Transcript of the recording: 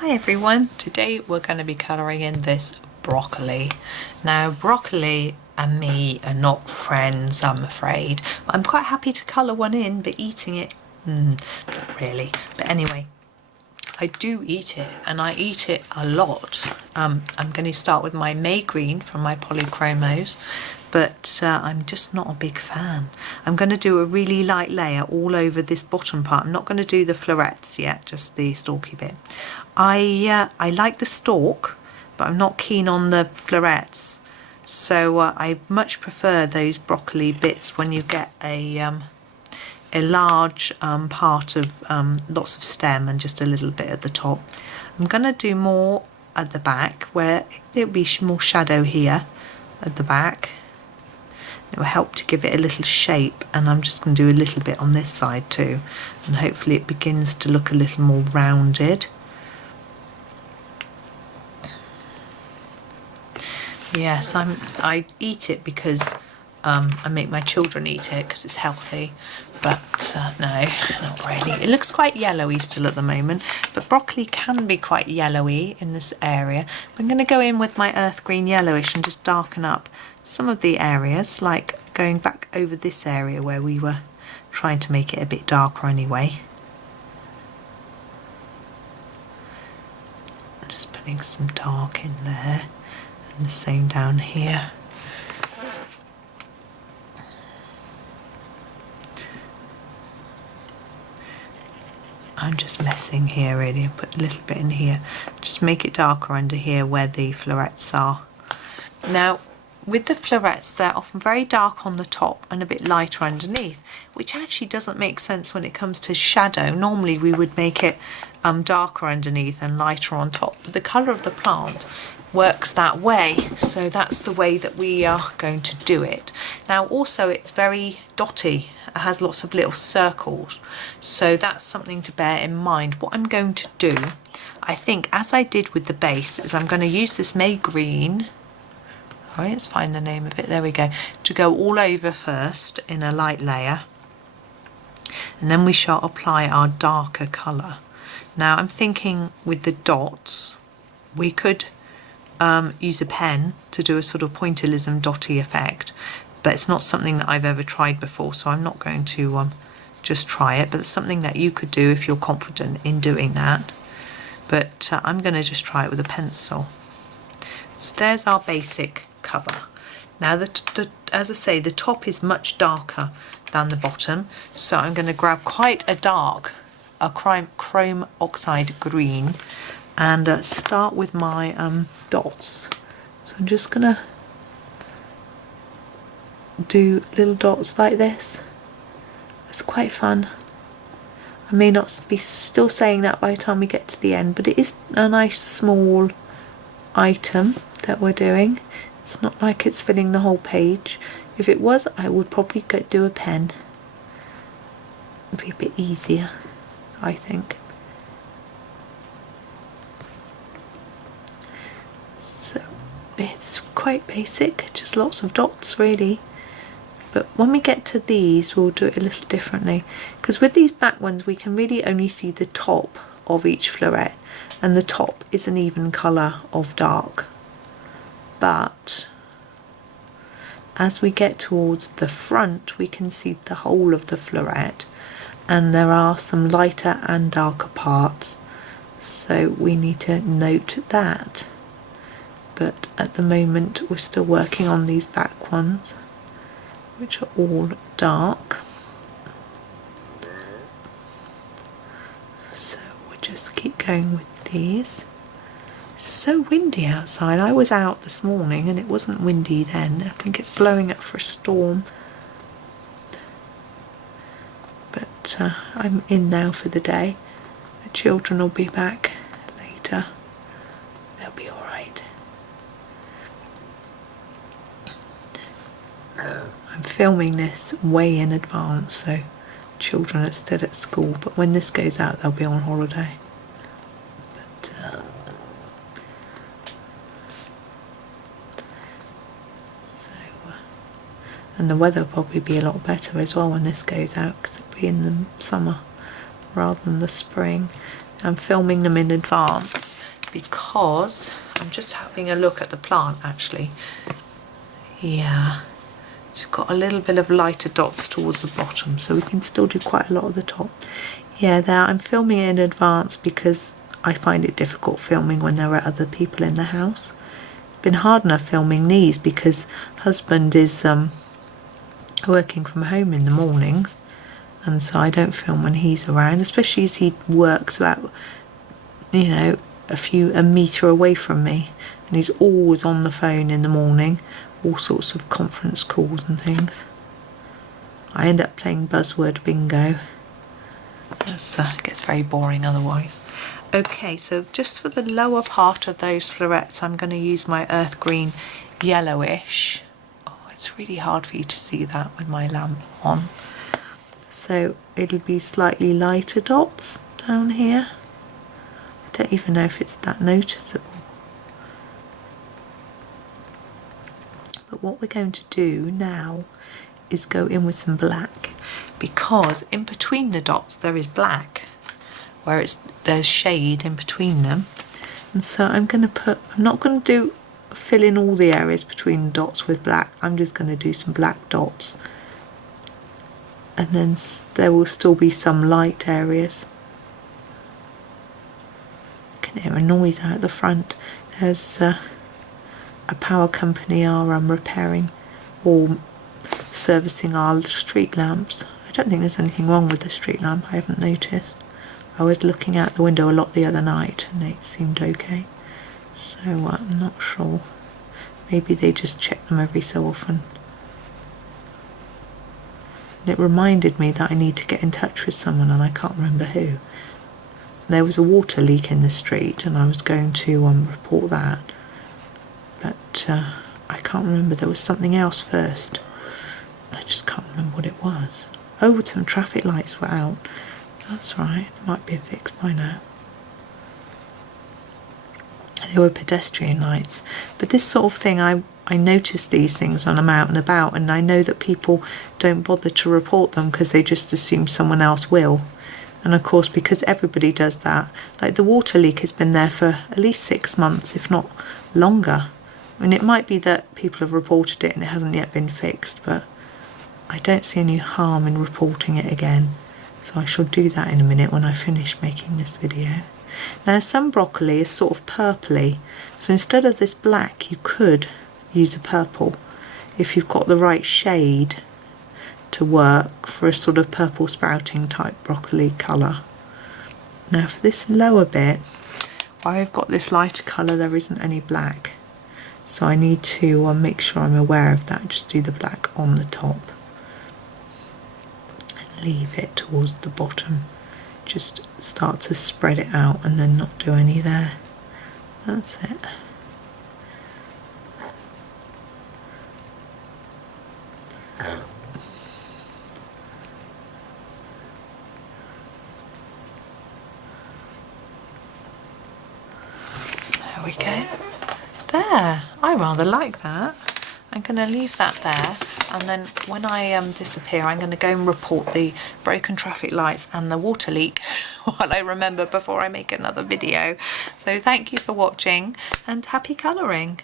Hi everyone, today we're going to be colouring in this broccoli. Now broccoli and me are not friends, I'm afraid. I'm quite happy to colour one in, but eating it, not really. But anyway, I do eat it, and I eat it a lot. I'm going to start with my May Green from my Polychromos, but I'm just not a big fan. I'm going to do a really light layer all over this bottom part. I'm not going to do the florets yet, just the stalky bit. I like the stalk, but I'm not keen on the florets. So I much prefer those broccoli bits when you get a large part of lots of stem and just a little bit at the top. I'm going to do more at the back where it'll be more shadow here at the back. It will help to give it a little shape, and I'm just going to do a little bit on this side too, and hopefully it begins to look a little more rounded. Yes, I eat it because I make my children eat it because it's healthy, but no, not really. It looks quite yellowy still at the moment, but broccoli can be quite yellowy in this area. I'm going to go in with my earth green yellowish and just darken up some of the areas, like going back over this area where we were trying to make it a bit darker anyway. Just putting some dark in there, and the same down here. I'm just messing here really. I put a little bit in here, just make it darker under here where the florets are. Now with the florets, they're often very dark on the top and a bit lighter underneath, which actually doesn't make sense when it comes to shadow. Normally we would make it darker underneath and lighter on top, but the colour of the plant works that way, so that's the way that we are going to do it. Now also it's very dotty, it has lots of little circles, so that's something to bear in mind. What I'm going to do, I think, as I did with the base, is I'm going to use this May Green, alright, let's find the name of it, there we go, to go all over first in a light layer, and then we shall apply our darker colour. Now I'm thinking with the dots we could use a pen to do a sort of pointillism dotty effect, but it's not something that I've ever tried before, so I'm not going to just try it, but it's something that you could do if you're confident in doing that. But I'm going to just try it with a pencil. So there's our basic cover. Now as I say, the top is much darker than the bottom, so I'm going to grab quite a dark chrome oxide green and start with my dots. So I'm just gonna do little dots like this. It's quite fun. I may not be still saying that by the time we get to the end, but it is a nice small item that we're doing. It's not like it's filling the whole page. If it was, I would probably do a pen. It'd be a bit easier, I think. So it's quite basic, just lots of dots really, but when we get to these we'll do it a little differently, because with these back ones we can really only see the top of each floret, and the top is an even colour of dark, but as we get towards the front we can see the whole of the floret, and there are some lighter and darker parts, so we need to note that. But at the moment we're still working on these back ones, which are all dark. So we'll just keep going with these. It's so windy outside. I was out this morning and it wasn't windy then. I think it's blowing up for a storm. But I'm in now for the day. The children will be back later. They'll be alright. I'm filming this way in advance, so children are still at school, but when this goes out they'll be on holiday. But and the weather will probably be a lot better as well when this goes out, because it'll be in the summer rather than the spring. I'm filming them in advance because I'm just having a look at the plant actually. Yeah, it's got a little bit of lighter dots towards the bottom, so we can still do quite a lot of the top. Yeah, there, I'm filming it in advance because I find it difficult filming when there are other people in the house. It's been hard enough filming these because husband is working from home in the mornings, and so I don't film when he's around, especially as he works about, you know, a metre away from me, and he's always on the phone in the morning, all sorts of conference calls and things. I end up playing buzzword bingo. It gets very boring otherwise. Okay, so just for the lower part of those florets, I'm going to use my earth green Yellowish. Oh, it's really hard for you to see that with my lamp on. So it'll be slightly lighter dots down here. I don't even know if it's that noticeable. But what we're going to do now is go in with some black, because in between the dots there is black, where there's shade in between them. And so I'm not going to fill in all the areas between the dots with black. I'm just going to do some black dots, and then there will still be some light areas. You can hear a noise out the front. There's a power company are repairing or servicing our street lamps. I don't think there's anything wrong with the street lamp, I haven't noticed. I was looking out the window a lot the other night and it seemed okay. So I'm not sure. Maybe they just check them every so often. And it reminded me that I need to get in touch with someone, and I can't remember who. There was a water leak in the street and I was going to report that. But I can't remember, there was something else first. I just can't remember what it was. Oh, some traffic lights were out. That's right, might be fixed by now. They were pedestrian lights. But this sort of thing, I notice these things when I'm out and about, and I know that people don't bother to report them because they just assume someone else will. And of course, because everybody does that, like the water leak has been there for at least 6 months, if not longer. I mean, it might be that people have reported it and it hasn't yet been fixed, but I don't see any harm in reporting it again. So I shall do that in a minute when I finish making this video. Now, some broccoli is sort of purpley, so instead of this black you could use a purple if you've got the right shade to work for a sort of purple sprouting type broccoli colour. Now for this lower bit, where I've got this lighter colour, there isn't any black, so I need to make sure I'm aware of that. Just do the black on the top and leave it towards the bottom. Just start to spread it out and then not do any there. That's it. There we go. There, I rather like that. I'm going to leave that there, and then when I disappear, I'm going to go and report the broken traffic lights and the water leak while I remember before I make another video. So thank you for watching and happy colouring.